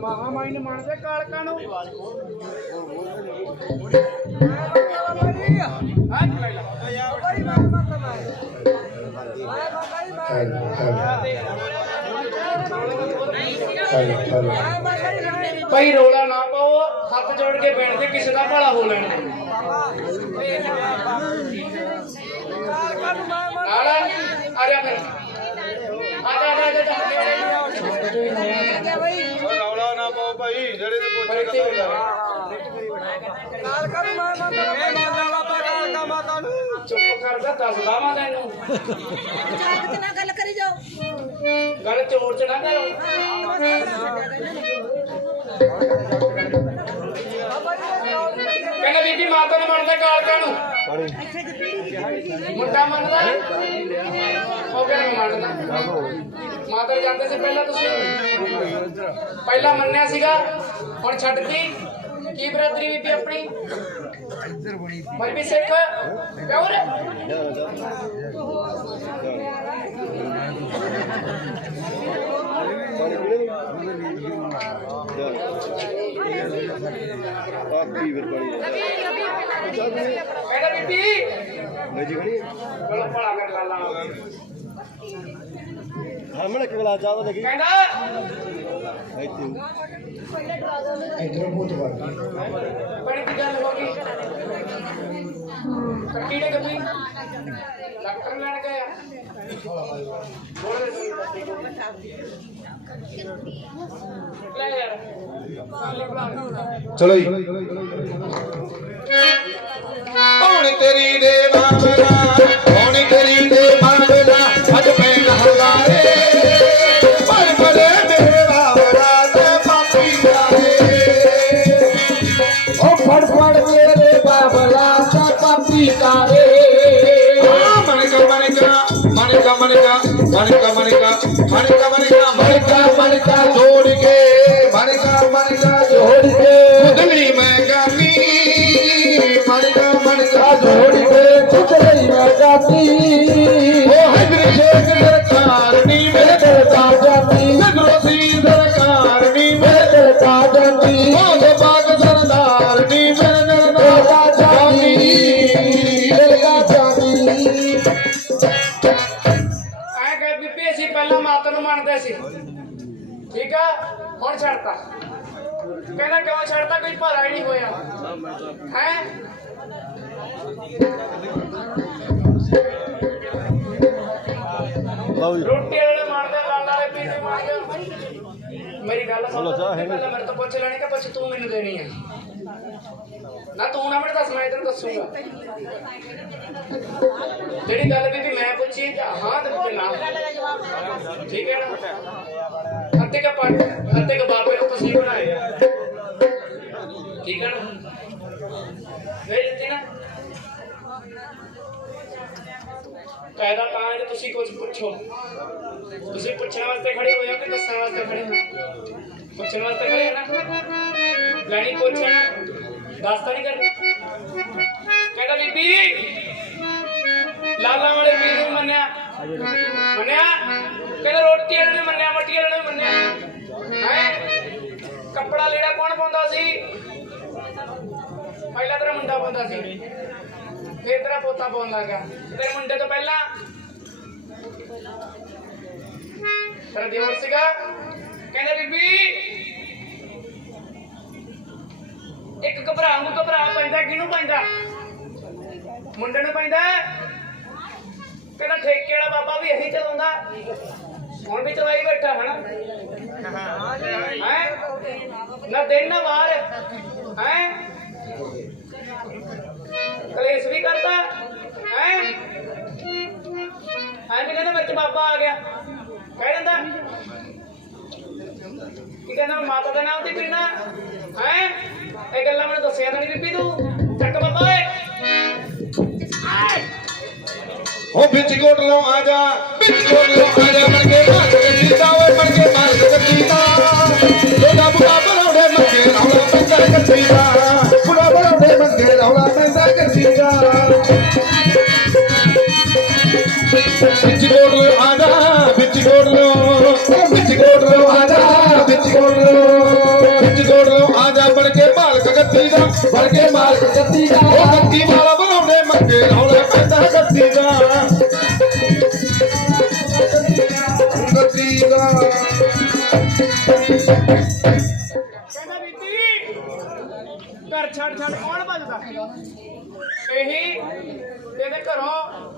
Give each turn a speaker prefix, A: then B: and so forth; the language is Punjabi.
A: ਮਹਾਮਾਈ ਨੇ ਮੰਨਦੇ ਕਾਲਕਾਂ ਨੂੰ। ਭਾਈ ਰੋਲਾ ਨਾ ਪਾਓ, ਹੱਥ ਜੋੜ ਕੇ ਬੈਠਦੇ ਕਿਸੇ ਦਾ ਭਲਾ ਹੋ ਲੈਣ ਦੇ ਨਾਲ ਆ ਜਾ ਫਿਰ ਆ ਜਾ ਆ ਜਾ ਆ ਜਾ
B: ਰੌਲਾ ਨਾ ਪਾਓ ਭਾਈ ਜਿਹੜੇ ਤੇ
A: ਪਰ ਇੱਥੇ ਹੋ ਜਾ ਚੁੱਪ ਕਰਦਾ ਦੱਸਦਾ ਮੈਂ ਤੈਨੂੰ।
C: ਜਾਗਤ ਨਾਲ ਗੱਲ ਕਰੀ ਜਾਓ।
A: ਗੱਲ ਚੋਰ ਚ ਨਾ ਕਰੋ ਕਹਿੰਦਾ ਬੀਬੀ ਮਾਤਾ ਨੇ ਮੰਨਦਾ ਕਾਲਕਾਂ ਨੂੰ। ਮੁੰਡਾ ਮੰਨਦਾ ਹੋ? ਗਿਆ ਨਹੀਂ ਮੰਨਦਾ। ਮਾਤਾ ਜਾਂਦੇ ਸੀ ਪਹਿਲਾਂ ਤੁਸੀਂ? ਪਹਿਲਾਂ ਮੰਨਿਆ ਸੀਗਾ ਹੁਣ ਛੱਡਤੀ। ਕੀ ਬਰਾਦਰੀ ਵੀ
D: ਆਪਣੀ? ਇੱਧਰ ਬਣੀ ਸੀ ਮਰਬੀ ਸਿੱਖ ਪਿਓਰ ਪਾਕੀ ਵੀਰ ਬਣੀ हमने केवल आज़ाद लगी आई थिंक इधर बहुत बड़ी दिक्कत होगी कीड़े कभी डॉक्टर लड़ गया चलो கண்ணுன்னு தெரியுதே ਮੈਂ ਗਾਤੀ ਉਹ ਸ਼ੇਖ ਦਰਕਾਰ ਮੇਰੇ ਦਿਲ ਕਾ ਜਾਂਦੀ ਨਗਰੋ ਸੀ ਦਰਕਾਰ ਮੇਰੇ ਦਿਲ ਕਾ ਜਾਂਦੀ ਉਹ ਬਾਗ ਸਰਦਾਰ ਮੇਰੇ ਦਿਲ ਕਾ ਜਾਂਦੀ ਦਿਲ ਕਾ ਜਾਂਦੀ
A: ਐ ਕਹਿ ਬੀਬੀ ਅਸੀਂ ਪਹਿਲਾਂ ਮਾਤਾ ਨੂੰ ਮੰਨਦੇ ਸੀ ਠੀਕ ਆ ਹੁਣ ਛੱਡਤਾ ਕਹਿੰਦਾ ਕਿਉਂ ਛੱਡਤਾ ਕੋਈ ਭਲਾ ਹੀ ਨਹੀਂ ਹੋਇਆ ਹੈ
B: ਲਓ ਜੀ।
A: ਰੋਟੀ ਵਾਲੇ ਮੰਨਦੇ ਲਾਲ ਵਾਲੇ ਪੀਣੇ ਮੰਨਦੇ ਮੇਰੀ ਗੱਲ ਸੁਣ। ਪਹਿਲਾਂ ਮੇਰੇ ਤੋਂ ਪੁੱਛ ਲੈਣੀ ਕਿ ਪੁੱਛ ਤੂੰ ਮੈਨੂੰ ਦੇਣੀ ਹੈ ਨਾ ਤੂੰ ਨਾ ਮੈਨੂੰ ਦੱਸ ਮੈਂ ਤੈਨੂੰ ਦੱਸੂਗਾ। ਜਿਹੜੀ ਗੱਲ ਵੀ ਮੈਂ ਪੁੱਛੀ ਹਾਂ ਤੇ ਤੇ ਨਾ ਠੀਕ ਹੈ ਨਾ? ਅੱਤੇ ਕਾ ਪੜ ਅੱਤੇ ਕਾ ਬਾਪੇ ਨੂੰ ਤੁਸੀਂ ਬਣਾਏ ਆ। ਠੀਕ ਹੈ ਨਾ? ਵੇ ਜਿੱਤੀ ਨਾ। ਕਾਇਦਾ ਤਾਂ ਹੈ ਕਿ ਤੁਸੀਂ ਕੁਝ ਪੁੱਛੋ। ਤੁਸੀਂ ਪੁੱਛਣ ਵਾਸਤੇ ਖੜੇ ਹੋਏ ਹੋ ਕਿ ਦੱਸਣ ਵਾਸਤੇ ਖੜੇ ਹੋ? ਪੁੱਛਣ ਵਾਸਤੇ ਖੜੇ ਹੋ ਨਾ? ਲੈਣੀ ਪੁੱਛਣ ਦੱਸ ਨਹੀਂ ਕਰਨੀ ਕਹਿੰਦਾ ਬੀਬੀ, ਲਾਲਾ ਵਾਲੇ ਵੀਰ ਨੂੰ ਮੰਨਿਆ। ਮੰਨਿਆ? ਕਹਿੰਦਾ ਰੋਟੀ ਵਾਲੇ ਨੇ ਮੰਨਿਆ ਮੱਟੀ ਵਾਲੇ ਨੇ ਮੰਨਿਆ। ਹੈ? ਕੱਪੜਾ ਲੀੜਾ ਕੌਣ ਪਾਉਂਦਾ ਸੀ? ਪਹਿਲਾਂ ਤੇਰਾ ਮੁੰਡਾ ਪਾਉਂਦਾ ਸੀ। ਫੇਰ ਤੇਰਾ ਪੋਤਾ ਪਾਉਣ ਲੱਗਾ ਤੇਰੇ ਮੁੰਡੇ ਤੋਂ ਪਹਿਲਾਂ ਤੇਰਾ ਦਿਓਰ ਸੀਗਾ। ਕਹਿੰਦਾ, ਬੀਬੀ, ਇੱਕ ਘਬਰਾ ਨੂੰ ਘਬਰਾ ਪੈਂਦਾ, ਕਿਹਨੂੰ ਪੈਂਦਾ? ਮੁੰਡੇ ਨੂੰ ਪੈਂਦਾ। ਕਹਿੰਦਾ, ਠੇਕੇ ਵਾਲਾ ਬਾਬਾ ਵੀ ਇਹੀ ਚਲਾਉਂਦਾ। ਹੁਣ ਵੀ ਚਲਾਈ ਬੈਠਾ, ਹਨਾ? ਹੈ? ਨਾ ਦਿਨ ਨਾ ਬਾਹਰ ਹੈ? ਕਲੇਸ਼ ਵੀ ਕਰਦਾ ਹੈ। ਐਂ ਵੀ ਕਹਿੰਦਾ ਮੇਰੇ ਚ ਬਾਬਾ ਆ ਗਿਆ। ਕਹਿ ਦਿੰਦਾ। ਕੀ ਕਹਿੰਦਾ ਮਾਤਾ ਦਾ ਨਾਮ ਤੇ ਪੀਣਾ ਹੈ? ਇਹ ਗੱਲਾਂ ਮੈਨੂੰ ਦੱਸਿਆ ਤਾਂ ਨਹੀਂ ਬੀਬੀ ਤੂੰ। ਚੱਕ ਬਾਬਾ ਏ
D: ਉਹ ਵਿੱਚ ਕੋਟ ਲੋ ਆ ਜਾ। ਵਿੱਚ ਕੋਟ ਲੋ ਆ ਜਾ ਮਣ ਕੇ। ਕੇ ਮਾਲਕ ਗੱਦੀ ਦਾ ਉਹ ਗੱਦੀ ਵਾਲਾ ਬਣਾਉਣੇ ਮੰਗੇ ਰੌਲੇ ਪੈਂਦਾ। ਗੱਦੀ ਦਾ ਗੱਦੀ ਦਾ
A: ਕਹਿੰਦਾ ਬੀਤੀ ਘਰ ਛੱਡ ਛੱਡ ਕੌਣ ਭੱਜਦਾ? ਇਹੀ ਇਹਦੇ ਘਰੋਂ